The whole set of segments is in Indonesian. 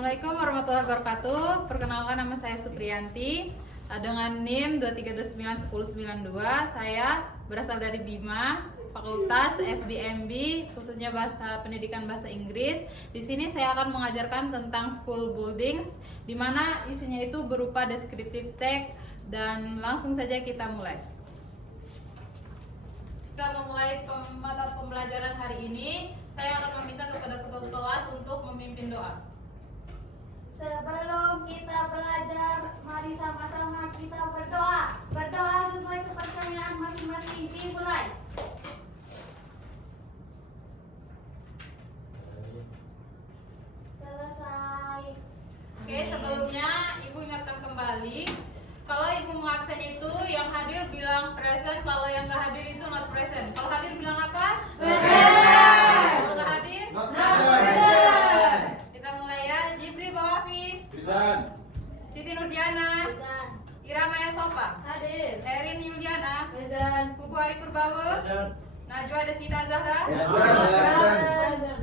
Assalamualaikum warahmatullahi wabarakatuh. Perkenalkan, nama saya Supriyanti dengan NIM 2391092. Saya berasal dari Bima, Fakultas FBMB, khususnya Pendidikan Bahasa Inggris. Di sini saya akan mengajarkan tentang school buildings, di mana isinya itu berupa descriptive text, dan langsung saja kita mulai. Kita memulai mata pembelajaran hari ini. Saya akan meminta kepada ketua kelas untuk memimpin doa. Sebelum kita belajar, mari sama-sama kita berdoa. Berdoa sesuai kepercayaan masing-masing. Dimulai. Selesai. Oke, sebelumnya Ibu ingatkan kembali, kalau Ibu mau absen itu yang hadir bilang present, kalau yang nggak hadir itu not present. Kalau hadir bilang apa? Present. Kalau nggak hadir? Not present. Kita mulai ya. Jibri Bawafi, Present. Siti Nurdiana, Ira Maya Sofa, Hadir. Erin Yuliana, Present. Pugu Ari Purbawa, Najwa Deswita Zahra, Present.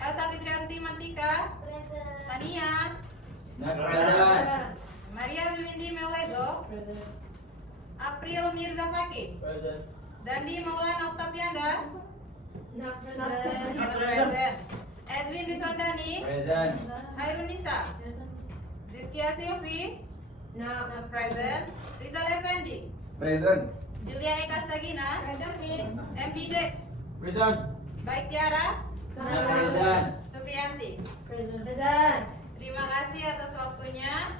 Elsa Fitrianti Mantika, Present. Tania, Maria Wiwindi Melezo, April Mirza Faki, Present. Dandi Maulana Oktavianda, Not Present. Edwin Rizwandani, Present. Hairun Nisa, Rizkia Silvi, not present. Rizal Effendi, Present. Julia Eka Stagina, Present, please. MBD, Present. Baik Tiara, Present. Supriyanti. Present. Terima kasih atas waktunya.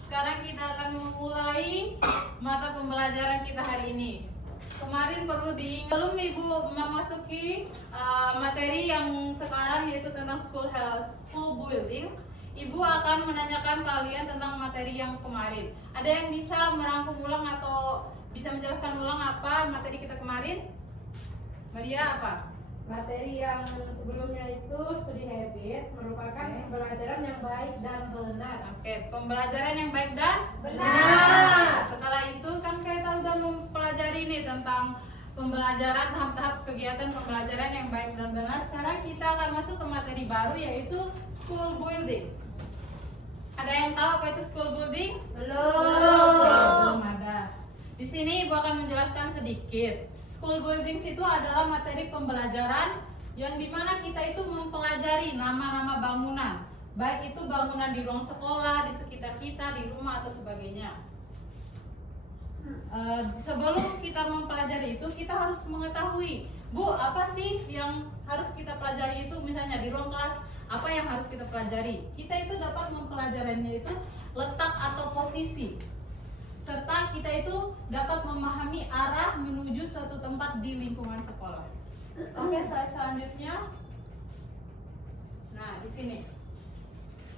Sekarang kita akan memulai mata pembelajaran kita hari ini. Kemarin perlu diingat, sebelum Ibu memasuki materi yang sekarang, yaitu tentang school buildings, Ibu akan menanyakan kalian tentang materi yang kemarin. Ada yang bisa merangkum ulang atau bisa menjelaskan ulang apa materi kita kemarin? Maria, apa? Materi yang sebelumnya itu studi habit merupakan pembelajaran yang baik dan benar. Oke, pembelajaran yang baik dan Benar. Setelah itu kan kita udah mempelajari nih tentang pembelajaran, tahap-tahap kegiatan pembelajaran yang baik dan benar. Sekarang kita akan masuk ke materi baru, yaitu school buildings. Ada yang tahu apa itu school buildings? Belum ada. Di sini Ibu akan menjelaskan sedikit. School buildings itu adalah materi pembelajaran yang dimana kita itu mempelajari nama-nama bangunan, baik itu bangunan di ruang sekolah, di sekitar kita, di rumah atau sebagainya. Sebelum kita mempelajari itu, kita harus mengetahui, Bu, apa sih yang harus kita pelajari itu? Misalnya di ruang kelas, apa yang harus kita pelajari? Kita itu dapat mempelajarinya itu letak atau posisi, serta kita itu dapat memahami arah menuju suatu tempat di lingkungan sekolah. Oke, slide selanjutnya. Nah, di sini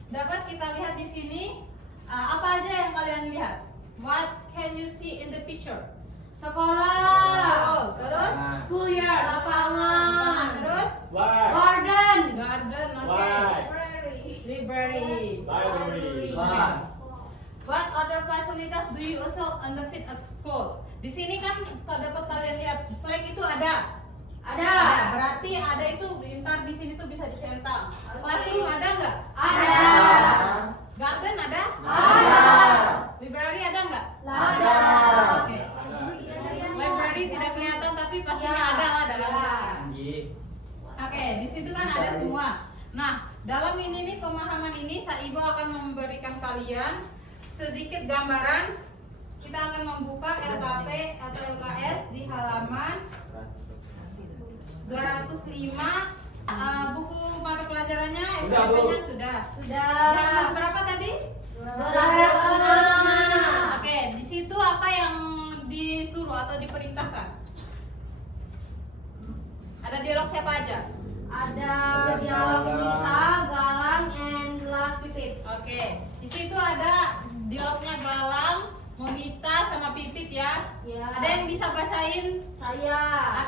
dapat kita lihat di sini apa aja yang kalian lihat? What can you see in the picture? Sekolah, terus Schoolyard. lapangan, terus Why? Garden. garden, oke, Why? library. Library. Class. What other facilities do you also benefit at school? Di sini kan dapat kalian lihat flag itu ada. Ada. Berarti ada itu ntar di sini tuh bisa dicentang. Classroom ada nggak? Ada. Garden ada? Ada. Library ada nggak? Ada. Oke. Library tidak kelihatan tapi pastinya ada lah dalamnya. Oke, di situ kan ada semua. Nah, dalam ini nih pemahaman ini, Ibu akan memberikan kalian sedikit gambaran. Kita akan membuka LKP atau LKS di halaman 205. Buku mata pelajarannya, LKP-nya sudah. Di halaman berapa tadi? 206. Oke, di situ apa yang disuruh atau diperintahkan? Ada dialog siapa aja? Ada dialog Nita, Galang, and last Pipit. Oke, di situ ada dialognya Galang, Monita, sama Pipit ya. Ya. Ada yang bisa bacain? Saya.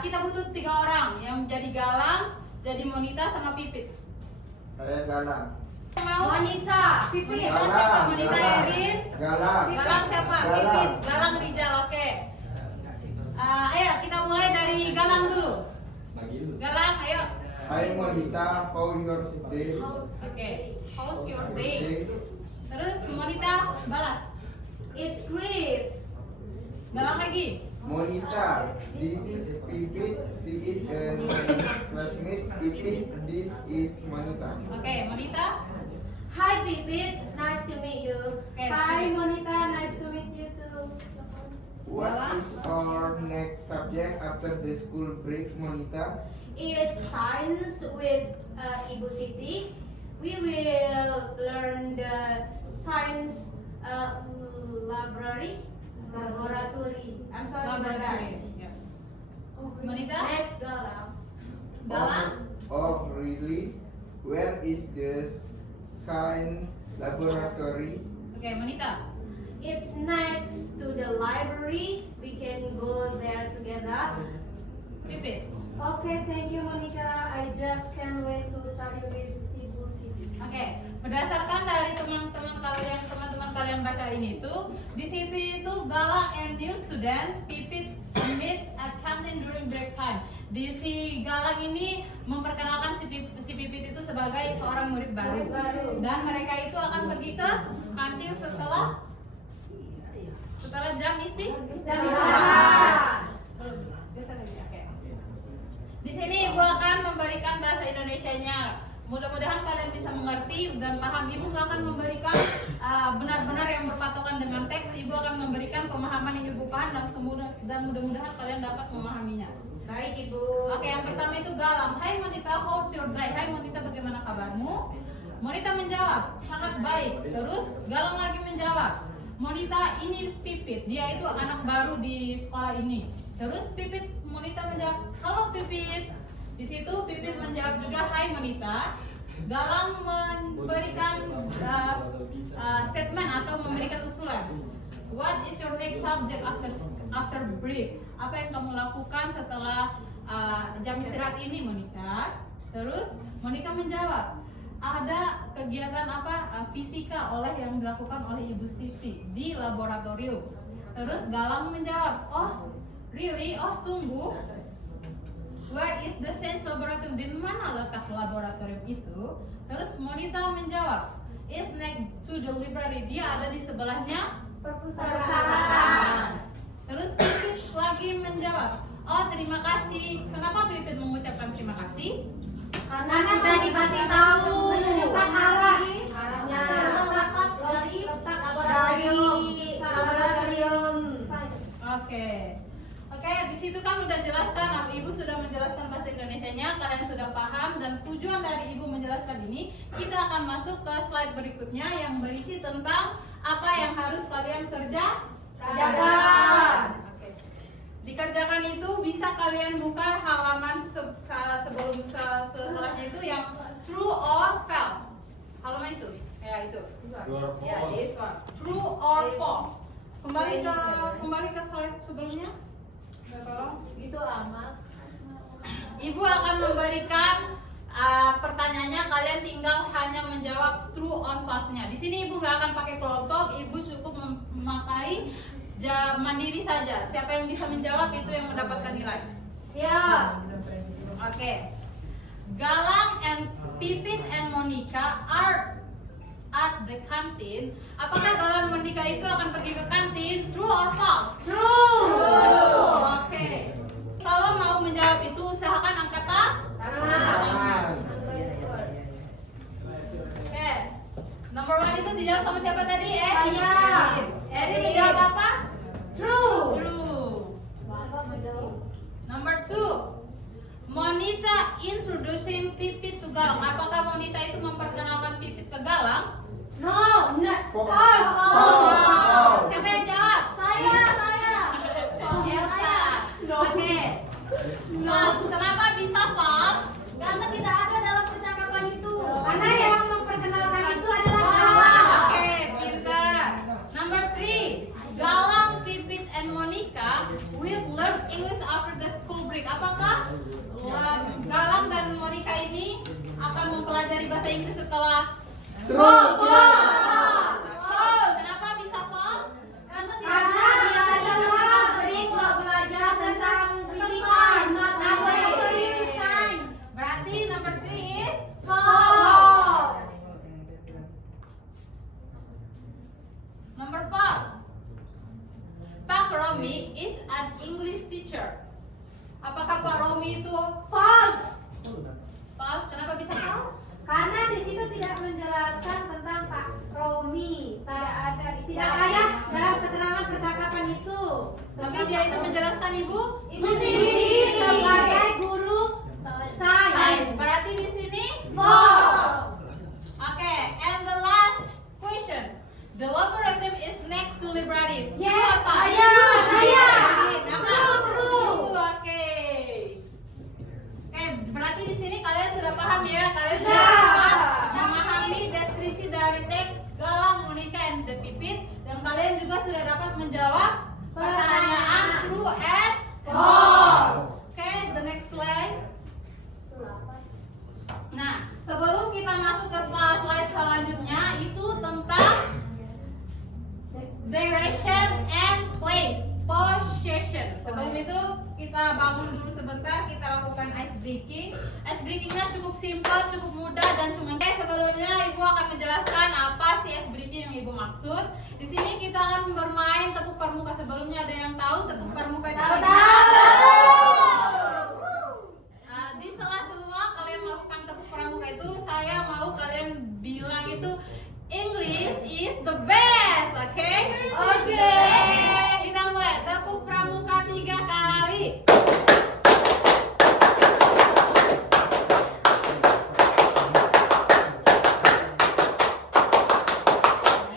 Kita butuh 3 orang yang jadi Galang, jadi Monita, sama Pipit. Saya Galang. Yang mau? Monita. Monita siapa? Monita Erin. Galang. Galang siapa? Pipit. Galang Rizal. Oke. Ayo kita mulai dari Galang dulu. Galang, ayo. Hai Monita, how your day? Oke, how's your day? Day. Terus Monita balas. It's great. Galang lagi. Monita, this is Pipit. She is my classmate. Pipit, this is Monita. Oke, Monita. Hi Pipit, nice to meet you. Oke. Hai Monita, nice to meet you too. What is our next subject after the school break, Monita? It's science with Ibu Siti. We will learn the science laboratory. I'm sorry about that. Laboratory. Ya. Monita. Next Galang. Galang. Oh, really? Where is the science laboratory? Oke, Monita. It's next to the library. We can go there together. Pipit. Okay, thank you Monica. I just can't wait to study with Ibu Siti. Oke, berdasarkan dari teman-teman kalian baca ini tuh, di situ itu Galang and new student Pipit meet at canteen during break time. Di si Galang ini memperkenalkan si Pipit itu sebagai seorang murid baru. Dan mereka itu akan pergi ke kantin setelah jam istirahat. Oke. Di sini Ibu akan memberikan bahasa Indonesianya. Mudah-mudahan kalian bisa mengerti dan paham. Ibu nggak akan memberikan benar-benar yang berpatokan dengan teks. Ibu akan memberikan pemahaman yang Ibu paham dan mudah-mudahan kalian dapat memahaminya. Baik Ibu. Oke, yang pertama itu Galang. Hai Monita, how's your day? Hai Monita, bagaimana kabarmu? Monita menjawab, sangat baik. Terus Galang lagi menjawab, Monita, ini Pipit. Dia itu anak baru di sekolah ini. Terus Monita menjawab, halo Pipit. Di situ Pipit menjawab juga, hai Monita. Galang memberikan statement atau memberikan usulan. What is your next subject after break? Apa yang kamu lakukan setelah jam istirahat ini, Monita? Terus Monica menjawab, ada kegiatan fisika yang dilakukan oleh Ibu Siti di laboratorium. Terus Galang menjawab, oh really? Oh sungguh? Where is the science laboratory? Di mana letak laboratorium itu? Terus Monita menjawab, is next to the library. Dia ada di sebelahnya perpustakaan. Terus Pipit lagi menjawab, oh terima kasih. Kenapa Pipit mengucapkan terima kasih? Karena sudah dikasih tahu Menunjukkan arah. arahnya Dari laboratorium. Oke, di situ kan udah jelaskan, Ibu sudah menjelaskan bahasa Indonesianya, kalian sudah paham dan tujuan dari Ibu menjelaskan ini, kita akan masuk ke slide berikutnya yang berisi tentang apa yang harus kalian kerjakan. Oke. Dikerjakan itu bisa kalian buka halaman setelahnya itu yang true or false. Halaman itu, ya itu. Ya, this one. True or false. Kembali ke slide sebelumnya. Tolong. Itu amat. Ibu akan memberikan pertanyaannya, kalian tinggal hanya menjawab true or false-nya. Di sini Ibu nggak akan pakai kelompok, Ibu cukup memakai mandiri saja. Siapa yang bisa menjawab itu yang mendapatkan nilai. Ya. Oke. Galang and Pipit and Monica are at the canteen. Apakah Galang dan Monica itu akan pergi ke kantin? True or false? True. Oke. Kalau mau menjawab itu usahakan angkat Tangan. Oke. Nomor 1 itu dijawab sama siapa tadi? Saya. Eri menjawab apa? True. True. Number 2. Monita introducing Pipit to Galang. Apakah Monita itu memperkenalkan Pipit ke Galang? No, not False. Oh, siapa yang jawab? Saya. Elsa. Oke. Nah, kenapa bisa false? Karena tidak ada dalam percakapan itu. Karena yang memperkenalkan itu adalah Galang. Oke, pintar. Number 3. Galang, Pipit, and Monica will learn English after the school break. Apakah Galang dan Monica ini akan mempelajari bahasa Inggris setelah True. Kenapa bisa itu False. false. Kenapa bisa false? Karena di situ tidak menjelaskan tentang Pak Romi. Tidak ada. ada dalam keterangan percakapan itu. Tapi dia itu menjelaskan Ibu. Ibu Sisi sebagai guru Science. sains. Berarti di sini False. Oke, and the last question. The laborative is next to liberative. Yes, True apa? saya. True. Oke. Oke, berarti di sini kalian sudah paham ya? Kalian sudah dapat memahami deskripsi dari teks Galang, Monica, and the Pipit, dan kalian juga sudah dapat menjawab pertanyaan true and false. Oke, the next slide. Nah, sebelum kita masuk ke slide selanjutnya, itu tentang direction and place, possession. Sebelum itu kita bangun dulu sebentar, kita lakukan ice breaking. Ice breakingnya cukup simpel, cukup mudah dan cuma. Sebelumnya Ibu akan menjelaskan apa sih ice breaking yang Ibu maksud. Di sini kita akan bermain tepuk pramuka. Sebelumnya ada yang tahu tepuk pramuka itu? Di sela-sela kalian melakukan tepuk pramuka itu, saya mau kalian bilang itu English is the best, oke? Oke. Kita mulai tepuk pramuka 3 kali.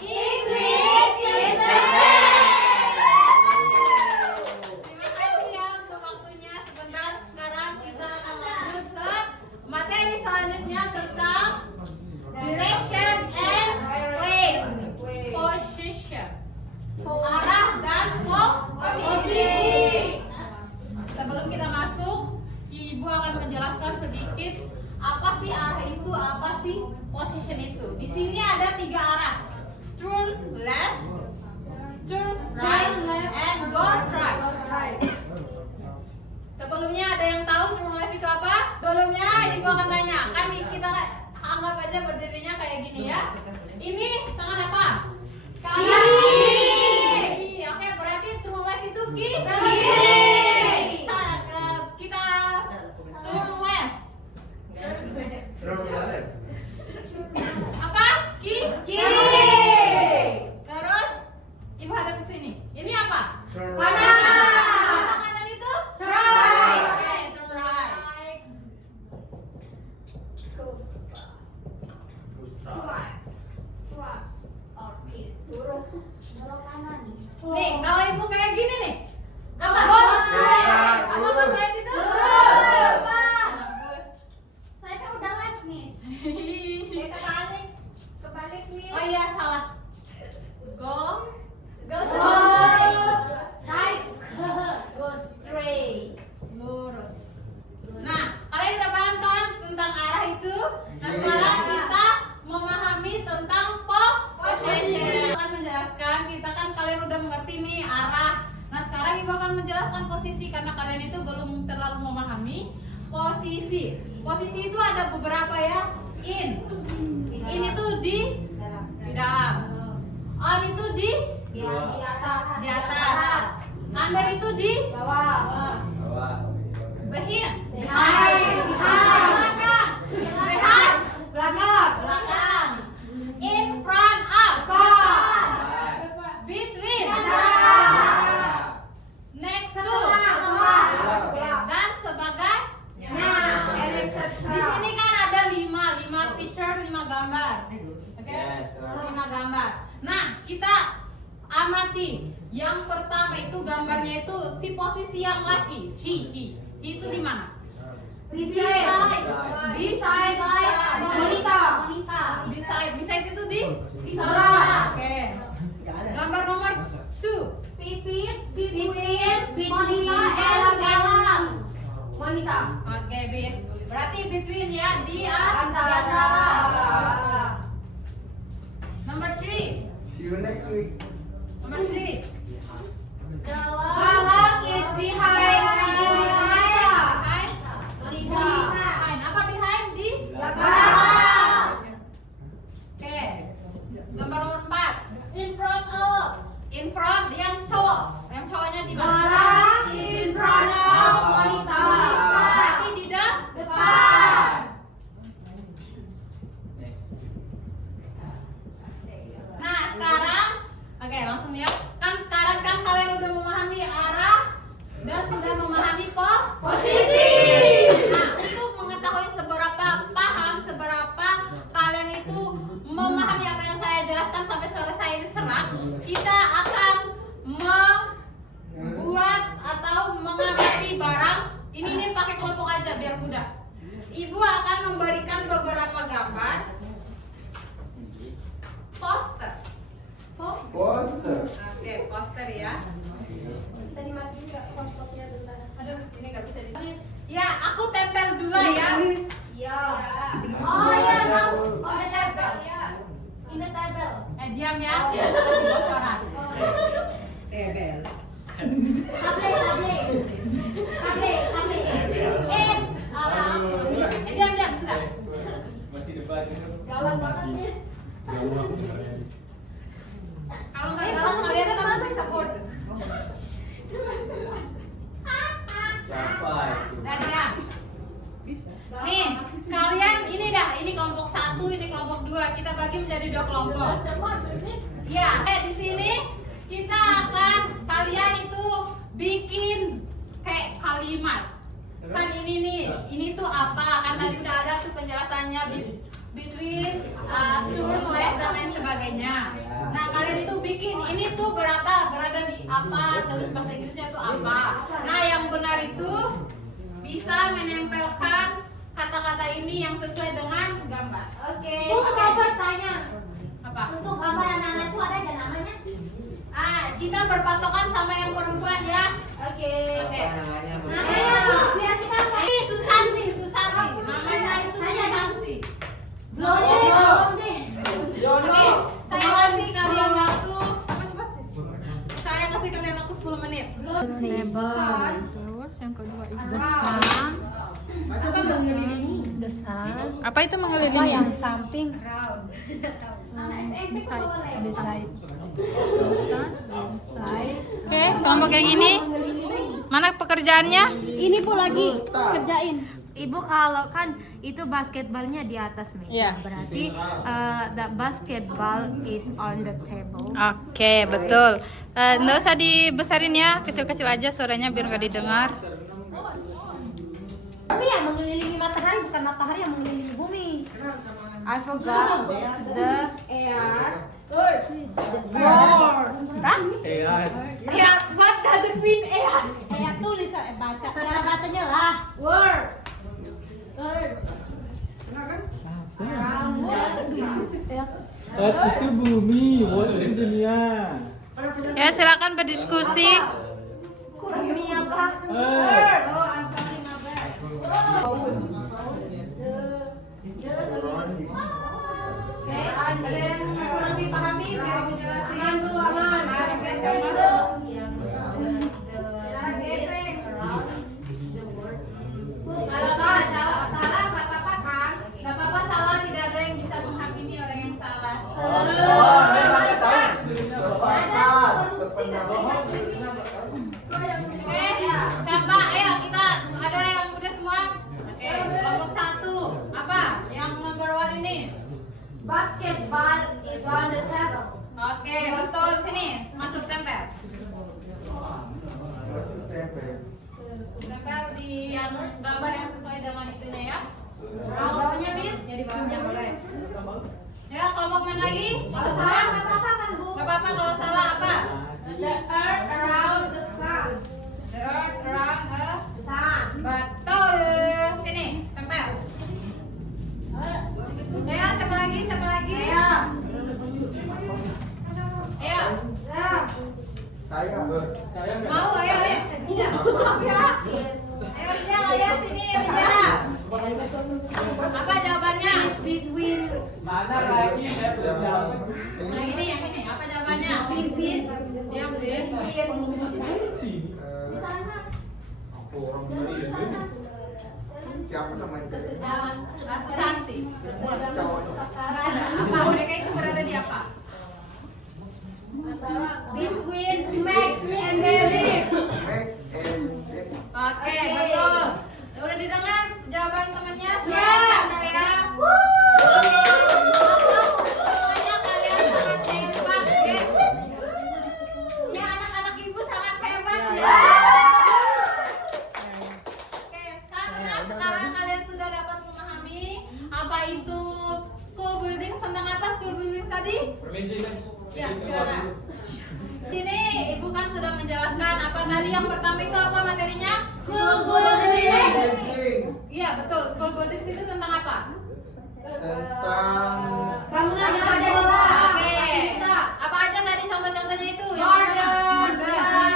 English is the best. Terima kasih ya untuk waktunya. Sebentar, sekarang kita akan lanjut ke materi selanjutnya tentang direction and place, position, arah dan posisi. Sebelum kita masuk, Ibu akan menjelaskan sedikit apa sih arah itu, apa sih position itu. Di sini ada 3 arah: turn left, turn right, and go straight. Sebelumnya ada yang tahu turn left itu apa? Sebelumnya Ibu akan tanya, kan kita anggap aja berdirinya kayak gini ya. Ini tangan apa? Kiri. Oke, berarti turn left itu kiri. Kita turn left. Apa? Kiri. Terus Ibu hadap ke sini. Ini apa? Kanan. Apa kanan itu? Right. Oke, turn right. Swap. Oke. Lurus. Belok kanan nih. Nih, kalau Ibu kayak gini nih. Apa? Go Apa straight. go straight itu? Lurus. Bagus. Saya kan udah les nih. Saya kebalik nih. Oh iya, salah. Go. Go right. Go straight. Lurus. Nah, kalian udah paham kan tentang arah itu? Nah, sekarang kita memahami tentang position. Akan menjelaskan, kita kan kalian udah mengerti nih arah. Nah, sekarang Ibu akan menjelaskan posisi karena kalian itu belum terlalu memahami posisi. Posisi itu ada beberapa ya. In itu di dalam. On itu di atas. di atas. Under itu di Bawah. behind. Behind. Behind. Belakang. In front of. Between. Next to. Dan sebagainya. Di sini kan ada 5 picture, 5 gambar. Oke? Yes, 5 gambar. Nah, kita amati. Yang pertama itu gambarnya itu si posisi yang laki. He itu di mana? Di side. Wanita. Wanita. Di side itu di sebelah. Oke. Gambar nomor 2. Pipit, between, wanita, and galang. Wanita. Oke, berarti between ya, di antara. Nomor 3. See you next week. Nomor 3. Galang is behind wanita. Behind. Apa behind? Di Belakang. Oke. Gambar nomor 4. In front of. In front yang cowok. Yang cowoknya di mana? Galang is in front of wanita. langsung ya. Kan sekarang kan kalian udah memahami arah dan sudah memahami posisi. Nah, untuk mengetahui seberapa paham, seberapa kalian itu memahami apa yang saya jelaskan sampai suara saya ini serak, kita akan membuat atau mengamati barang. Ini nih pakai kelompok aja biar mudah. Ibu akan memberikan beberapa gambar poster. Poster. Oke, poster ya. Bisa dimatiin nggak hotspotnya bentar? Aduh, ini nggak bisa ditulis. Ya, aku tempel dulu ya. Iya. Oh iya, tahu. Oh, ada tabel. Iya. Ini tabel. Diam ya. Kasih bocoran. Tablet. Diam sudah. Masih debat. Jalan banget, Miss. Kalau nggak galau kalian kan bisa bodoh. Siapa itu? Nah, diam. Nih, kalian ini dah, ini kelompok 1, ini kelompok 2. Kita bagi menjadi 2 kelompok. Ya, di sini kita akan kalian itu bikin kayak kalimat. Kan ini nih, ini tuh apa? Kan tadi udah ada tuh penjelasannya between, turn, left dan lain sebagainya. Nah, kalian itu bikin ini tuh berada di apa? Terus bahasa Inggrisnya tuh apa? Nah, yang benar itu bisa menempelkan kata-kata ini yang sesuai dengan gambar. Oke. Aku bertanya. Apa? Untuk gambar anak-anak itu ada nggak namanya? Kita berpatokan sama yang perempuan ya. Oke. Namanya biar kita nggak. Susanti. Namanya itu Susanti. Belum deh. Oke, saya kasih kalian waktu. Cepat. Saya kasih kalian waktu 10 menit. Lebar. Terus yang kedua itu Desan. apa mengelilingi? Desan. Apa itu Apa mengelilingi? yang samping? Anak SMP kok boleh. Beside. Oke, kelompok yang ini. Mana pekerjaannya? Ini Bu lagi kerjain. Ibu kalau kan itu basketbalnya di atas meja, Iya. berarti the basketball is on the table. Oke, betul. Nggak usah dibesarin ya, kecil-kecil aja suaranya biar nggak didengar. Tapi yang mengelilingi matahari bukan matahari yang mengelilingi bumi. I forgot the air. World. Ya, what does it mean air? Air tulis baca. Cara bacanya lah. World. Earth itu bumi, world itu dunia. Ya, silakan berdiskusi. Bumi apa? Earth. Oh, I'm sorry, my bad. Oke, ada yang kurang dipahami biar aku jelasin. Aman. Ada guys yang baru. Salah nggak apa-apa kan? Gak apa-apa salah, tidak ada yang bisa menghakimi orang yang salah. Oke, siapa? Ayo kita ada yang muda semua. Oke, kelompok 1 apa? Yang nomor 1 ini. Basketball is on the table. Oke, betul, sini masuk tempel. Tempel di yang gambar yang sesuai dengan itunya ya. Bawahnya Miss. Ya di bawahnya boleh. Ya, kelompok mana lagi? Kalau salah nggak apa-apa kan Bu? Gak apa-apa kalau salah apa? The earth around the sun. The earth around the Sun. betul. Sini, tempel. Ya, siapa lagi? Ayo. Ayo. Saya. Mau, ayo. Rija. Ayo Rija, sini Rija. Apa jawabannya? Between Mana lagi? Yang ini. Apa jawabannya? Diam, Din. di sana. Siapa namanya? Susanti. Cowoknya. Nggak ada. Apa? Mereka itu berada di apa? Between Max and David. Max and Oke, betul. Udah didengar jawaban temannya? Ya. Silakan ya. Pokoknya kalian sangat hebat, guys. Ya, silakan. Sini Ibu kan sudah menjelaskan apa tadi yang pertama itu apa materinya? School building. Iya, betul. School buildings itu tentang apa? Tentang Bangunan yang ada di sana. Oke. Apa aja tadi contoh-contohnya itu? Yang Garden, pertama.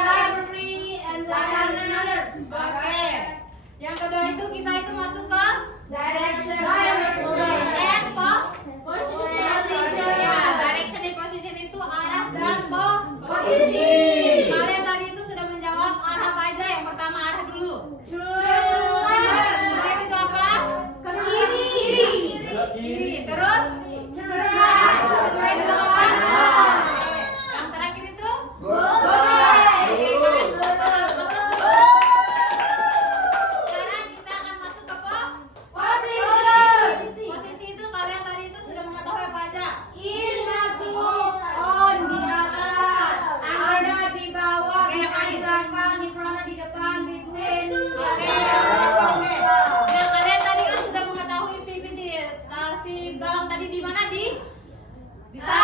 library, and others. Oke. Yang kedua itu kita itu masuk ke Direction. and Position. Ya, direction and position itu arah dan posisi. Kalian tadi itu sudah menjawab arah apa aja? Yang pertama arah dulu. Left itu apa? Ke kiri. Kiri. Terus? Right itu apa? Yang terakhir itu? Oke, kalian sudah paham. Sekarang kita akan masuk ke posisi itu kalian tadi itu sudah mengetahui apa aja? In masuk, on di atas, ada di bawah, Oke, di baik. belakang, di front, di depan, between. Oke. Nah, kalian tadi kan sudah mengetahui pipit di si dalam tadi di mana bisa?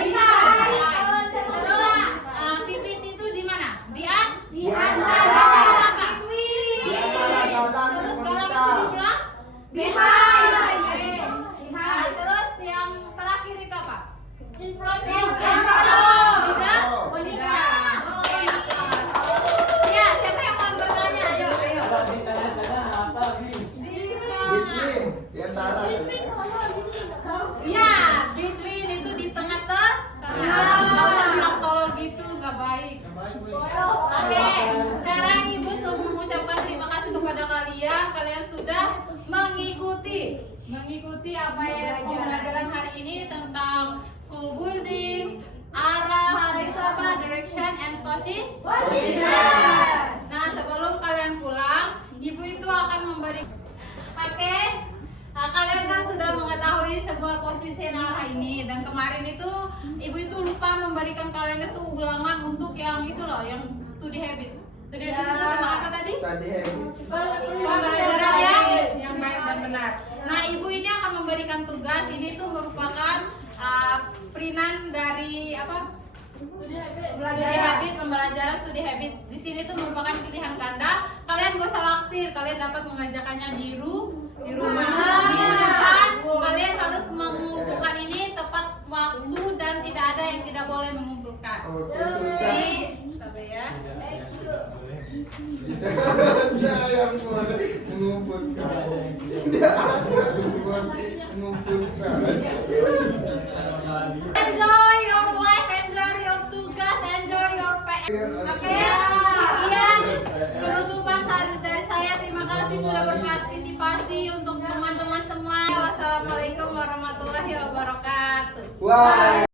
Bisa. Terus pipit itu di mana? Di Di atas, apa? Di Terus galang itu di belakang? behind. Nah, terus yang terakhir itu apa? In front. Tidak? Oke. Ya, siapa yang mau bertanya? Ayo. Between di antara. Ya, between itu di tengah-tengah. Nggak usah bilang tolol gitu, nggak baik. Oke, sekarang Ibu mengucapkan terima kasih kepada kalian. Kalian sudah mengikuti apa ya pembelajaran hari ini tentang school building, arah itu apa, direction and position. Nah, sebelum kalian pulang, Ibu itu akan memberi. Oke. Nah, kalian kan sudah mengetahui sebuah posisi arah ini, dan kemarin itu Ibu itu lupa memberikan kalian itu ulangan untuk yang itu loh, yang studi habits. Studi habits itu tentang apa tadi? Tadi habis. Pembelajaran yang baik dan benar. Nah, Ibu ini akan memberikan tugas. Ini tuh merupakan printan dari apa? Studi habit, pembelajaran studi habit. Di sini tuh merupakan pilihan ganda. Kalian gak usah khawatir, kalian dapat mengerjakannya di rumah. Di depan, kalian harus mengumpulkan ini tepat waktu dan tidak ada yang tidak boleh mengumpulkan. Oke, sudah. Please, sabar ya. Dia yang mengumpulkan. Dia mengumpulkan. Enjoy your life, enjoy your tugas, enjoy your PR. Oke, sekian penutupan dari saya. Terima kasih sudah berpartisipasi untuk teman-teman semua. Wassalamualaikum warahmatullahi wabarakatuh. Wah.